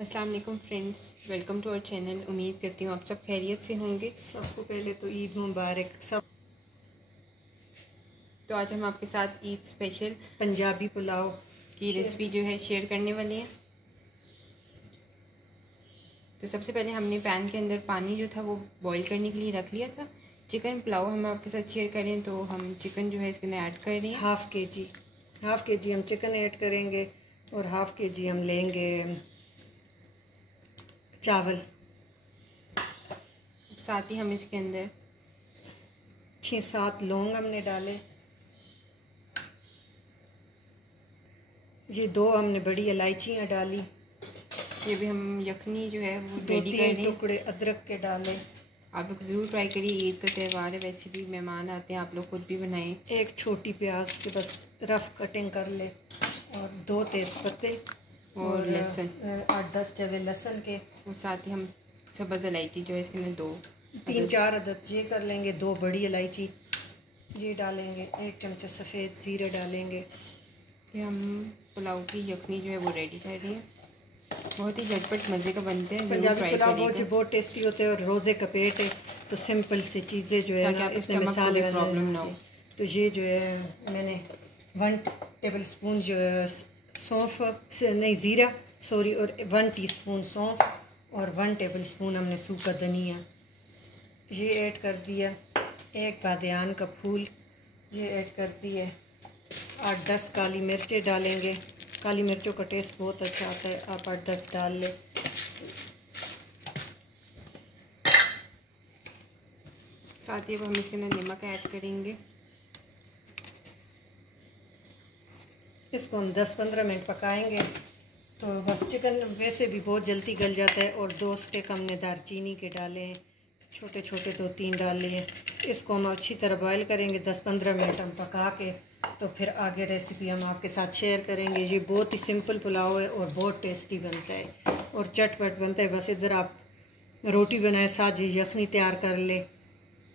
अस्सलाम वालेकुम friends, welcome to our channel. उम्मीद करती हूँ आप सब खैरियत से होंगे। सबको पहले तो ईद मुबारक। सब तो आज हम आपके साथ ईद स्पेशल पंजाबी पुलाव की रेसिपी जो है शेयर करने वाले हैं। तो सबसे पहले हमने पैन के अंदर पानी जो था वो बॉईल करने के लिए रख लिया था। चिकन पुलाव हम आपके साथ शेयर करें तो हम चिकन जो है इसके अंदर ऐड कर रहे हैं। हाफ़ के जी हम चिकन ऐड करेंगे और हाफ़ के जी हम लेंगे चावल। साथ ही हम इसके अंदर 6-7 लौंग हमने डाले। ये 2 हमने बड़ी इलायचियाँ डाली। ये भी हम यखनी जो है वो रेडी कर रहे हैं। 2-3 टुकड़े अदरक के डाले। आप लोग ज़रूर ट्राई करिए, ईद का त्यौहार है, वैसे भी मेहमान आते हैं, आप लोग खुद भी बनाएं। एक छोटी प्याज के बस रफ़ कटिंग कर ले और 2 तेज़पत्ते और लहसुन 8-10 जवे लहसुन के। और साथ ही हम सब्ज़ इलायची जो है इसके अंदर 3-4 अदद ये कर लेंगे। 2 बड़ी इलायची ये डालेंगे। 1 चमचा सफ़ेद ज़ीरा डालेंगे। फिर हम पुलाव की यखनी जो है वो रेडी कर रही है। बहुत ही झटपट मज़े का बनते हैं। पंजाबी पुलाव बहुत टेस्टी होते हैं और रोज़े का पेट है तो सिंपल सी चीज़ें जो है ना, इतने मसाले प्रॉब्लम ना हो। तो ये जो है मैंने 1 टेबल स्पून जो है सौंफ से नहीं ज़ीरा सॉरी और 1 टीस्पून सौंफ और 1 टेबल स्पून हमने सूखा धनिया ये ऐड कर दिया। 1 बादियान का फूल ये ऐड कर दिए। 8-10 काली मिर्चें डालेंगे। काली मिर्चों का टेस्ट बहुत अच्छा आता है, आप 8-10 डाल लें। साथ ही अब हम इसके अंदर नमक ऐड करेंगे। इसको हम 10-15 मिनट पकाएंगे। तो बस चिकन वैसे भी बहुत जल्दी गल जाता है। और 2 स्टिक हमने दालचीनी के डाले हैं, छोटे छोटे 2-3 डाले हैं। इसको हम अच्छी तरह बॉयल करेंगे। 10-15 मिनट हम पका के तो फिर आगे रेसिपी हम आपके साथ शेयर करेंगे। ये बहुत ही सिंपल पुलाव है और बहुत टेस्टी बनता है और चटपट बनता है। बस इधर आप रोटी बनाए साथ ये यखनी तैयार कर ले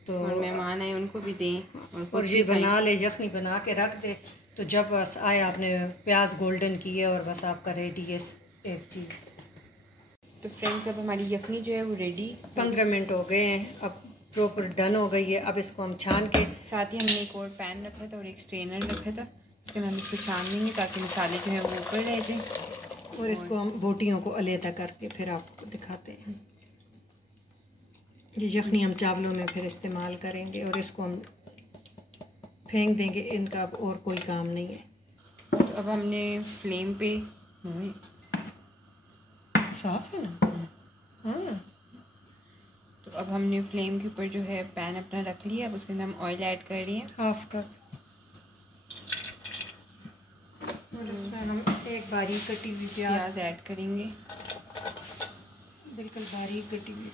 तो और मेहमान आए उनको भी दें और ये बना ले, यखनी बना के रख दे तो जब बस आए आपने प्याज गोल्डन किए और बस आपका रेडी है एक चीज़। तो फ्रेंड्स अब हमारी यखनी जो है वो रेडी 15 मिनट हो गए हैं, अब प्रॉपर डन हो गई है। अब इसको हम छान के साथ ही हमने एक और पैन रखा था और एक स्ट्रेनर रखा था, उसके हम इसको छान देंगे ताकि मसाले जो है वो ऊपर रह जाए। और इसको हम बोटियों को अलहदा करके फिर आपको दिखाते हैं। ये यखनी हम चावलों में फिर इस्तेमाल करेंगे और इसको हम फेंक देंगे। इनका अब और कोई काम नहीं है। तो अब हमने फ्लेम पे साफ है ना। हाँ, तो अब हमने फ्लेम के ऊपर जो है पैन अपना रख लिया। अब उसके अंदर हम ऑयल ऐड कर रही हैं 1/2 कप। और इसमें हम एक बारीक कटी हुई प्याज ऐड करेंगे, बिल्कुल बारीक कटी हुई।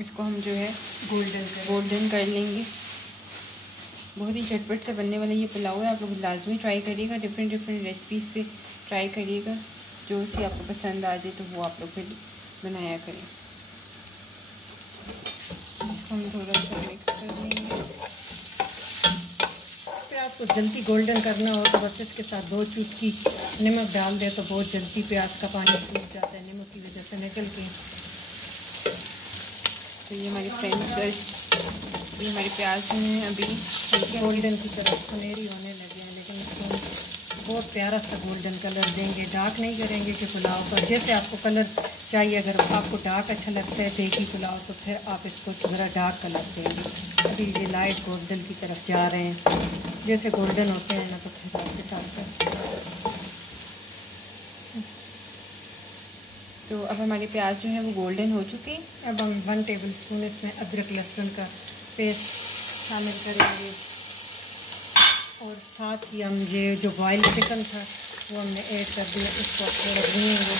इसको हम जो है गोल्डन कर लेंगे। बहुत ही झटपट से बनने वाला ये पुलाव है। आप लोग लाजमी ट्राई करिएगा, डिफरेंट रेसिपीज से ट्राई करिएगा। जो सी आपको पसंद आ जाए तो वो आप लोग फिर बनाया करें। इसको हम थोड़ा सा मिक्स कर लेंगे। प्याज को जल्दी गोल्डन करना हो तो बस इसके साथ 2 चुटकी नमक डाल दे तो बहुत जल्दी प्याज का पानी सूख जाता है नमक की वजह से निकल के। तो ये हमारी ये हमारी प्याज हैं अभी गोल्डन की तरफ सुनहरी होने लगे हैं, लेकिन इसको बहुत प्यारा सा गोल्डन कलर देंगे। डार्क नहीं करेंगे कि पुलाव का जैसे आपको कलर चाहिए। अगर आपको डार्क अच्छा लगता है देगी पुलाव तो फिर आप इसको ज़रा डार्क कलर देंगे। अभी ये लाइट गोल्डन की तरफ जा रहे हैं। जैसे गोल्डन होते हैं ना तो फिर आपके साथ तो अब हमारे प्याज जो है वो गोल्डन हो चुके हैं। अब हम 1 टेबल स्पून इसमें अदरक लहसुन का पेस्ट शामिल करेंगे और साथ ही हम ये जो बॉयल चिकन था वो हमने ऐड कर दिया। इसको थोड़ा भूनेंगे।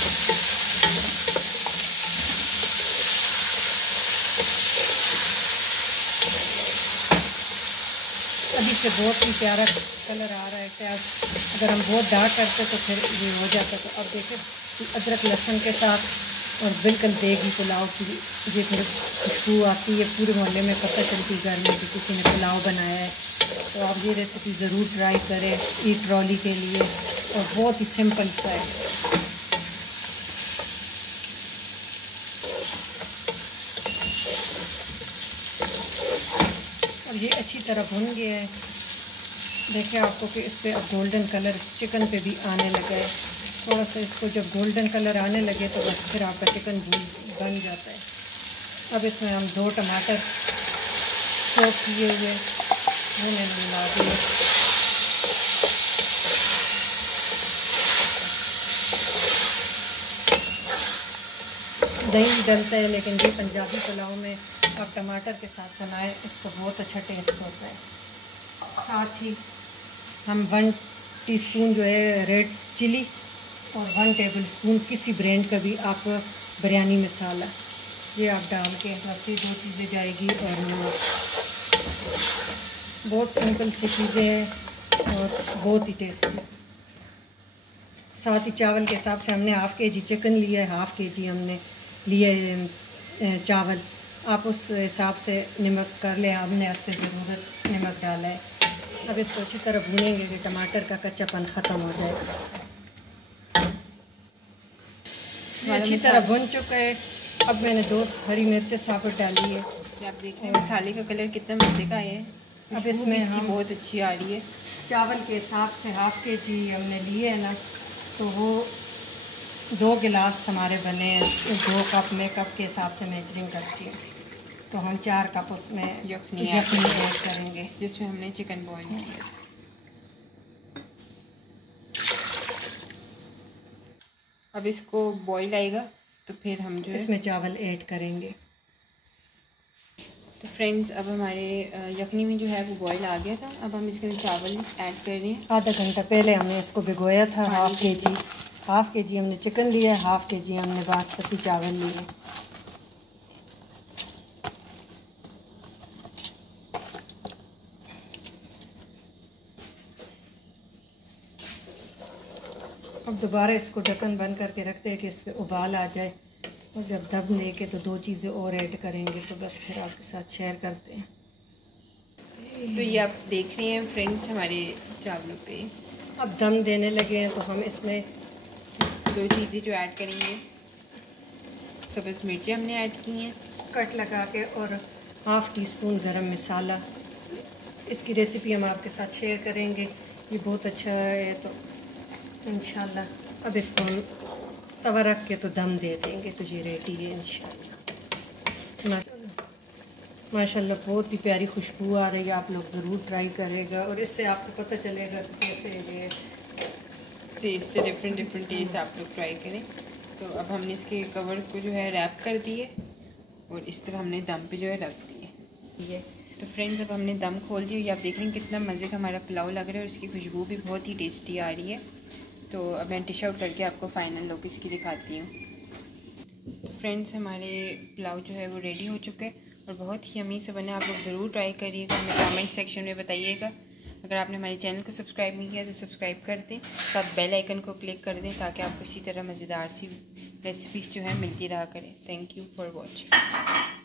अभी से बहुत ही प्यारा कलर आ रहा है प्याज। अगर हम बहुत डार्क करते तो फिर ये हो जाता। तो अब देखें अदरक लहसुन के साथ और बिल्कुल देगी पुलाव की ये फिर खुशबू आती है, पूरे मोहल्ले में पता चलती घर में कि किसी ने पुलाव बनाया है। तो आप ये रेसिपी ज़रूर ट्राई करें ईट ट्रॉली के लिए, और बहुत ही सिंपल सा है। और ये अच्छी तरह भुन गया है। देखिए आपको कि इस पर अब गोल्डन कलर चिकन पे भी आने लगा है। थोड़ा सा इसको जब गोल्डन कलर आने लगे तो बस फिर आपका चिकन बन जाता है। अब इसमें हम 2 टमाटर चॉप किए हुए वो मैंने मिला दिए। दही डलता है, लेकिन ये पंजाबी पुलाव में आप टमाटर के साथ बनाएं, इसको बहुत अच्छा टेस्ट होता है। साथ ही हम 1 टीस्पून जो है रेड चिली और 1 टेबलस्पून किसी ब्रांड का भी आप बिरयानी मसाला ये आप डाल के बस ये 2 चीज़ें जाएगी। और नमक, बहुत सिंपल सी चीज़ें हैं और बहुत ही टेस्टी। साथ ही चावल के हिसाब से हमने हाफ़ kg चिकन लिया है, हाफ़ kg हमने लिए चावल। आप उस हिसाब से नमक कर लें, हमने इस पर ज़रूरत नमक डाला है। अब इसको अच्छी तरह भूनेंगे कि टमाटर का कच्चापन ख़त्म हो जाए। अच्छी तरह भुन चुका है। अब मैंने 2 हरी मिर्चें साबुत डाली है। आप देख रहे हैं मसाले का कलर कितना मज़े का है। अब इसमें हम बहुत अच्छी आ रही है। चावल के हिसाब से हाफ़ kg हमने लिए है ना, तो वो 2 गिलास हमारे बने हैं। 2 कप में कप के हिसाब से मेजरिंग करती है, तो हम 4 कप उसमें यखनी ऐड करेंगे, जिसमें हमने चिकन बॉईल किया। अब इसको बॉईल आएगा तो फिर हम जो है इसमें चावल ऐड करेंगे। तो फ्रेंड्स अब हमारे यखनी में जो है वो बॉईल आ गया था। अब हम इसके चावल ऐड कर रहे हैं। आधा घंटा पहले हमने इसको भिगोया था। हाफ़ kg हमने चिकन लिया है, हाफ़ kg हमने बासमती चावल लिए। अब दोबारा इसको ढक्कन बंद करके रखते हैं कि इस पर उबाल आ जाए, और जब दम लेके तो 2 चीज़ें और ऐड करेंगे। तो बस फिर आपके साथ शेयर करते हैं। तो ये आप देख रहे हैं फ्रेंड्स हमारे चावलों पे अब दम देने लगे हैं, तो हम इसमें 2 चीज़ें जो ऐड करेंगे, सब्ज़ मिर्चें हमने ऐड की हैं कट लगा के, और हाफ़ टीस्पून गरम मसाला। इसकी रेसिपी हम आपके साथ शेयर करेंगे, ये बहुत अच्छा है तो इंशाल्लाह। अब इसको हम तवा रख के तो दम दे देंगे, तो ये रेडी है इंशाल्लाह। माशाल्लाह बहुत ही प्यारी खुशबू आ रही है। आप लोग ज़रूर ट्राई करेगा, और इससे आपको पता चलेगा कि कैसे ये टेस्ट डिफरेंट टेस्ट आप लोग ट्राई करें। तो अब हमने इसके कवर को जो है रैप कर दिए, और इस तरह हमने दम पे जो है रख दिए। ये तो फ्रेंड्स अब हमने दम खोल दिया। ये आप देख रहे हैं कितना मज़े का हमारा पुलाव लग रहा है, और इसकी खुशबू भी बहुत ही टेस्टी आ रही है। तो अब मैं डिश आउट करके आपको फ़ाइनल लुक इसकी दिखाती हूँ। तो फ्रेंड्स हमारे पुलाव जो है वो रेडी हो चुके हैं, और बहुत ही यम्मी से बने। आप लोग ज़रूर ट्राई करिएगा, हमें कमेंट सेक्शन में बताइएगा। अगर आपने हमारे चैनल को सब्सक्राइब नहीं किया तो सब्सक्राइब कर दें, तो आप बेल आइकन को क्लिक कर दें, ताकि आपको इसी तरह मज़ेदार सी रेसिपीज़ जो है मिलती रहा करें। Thank you for watching.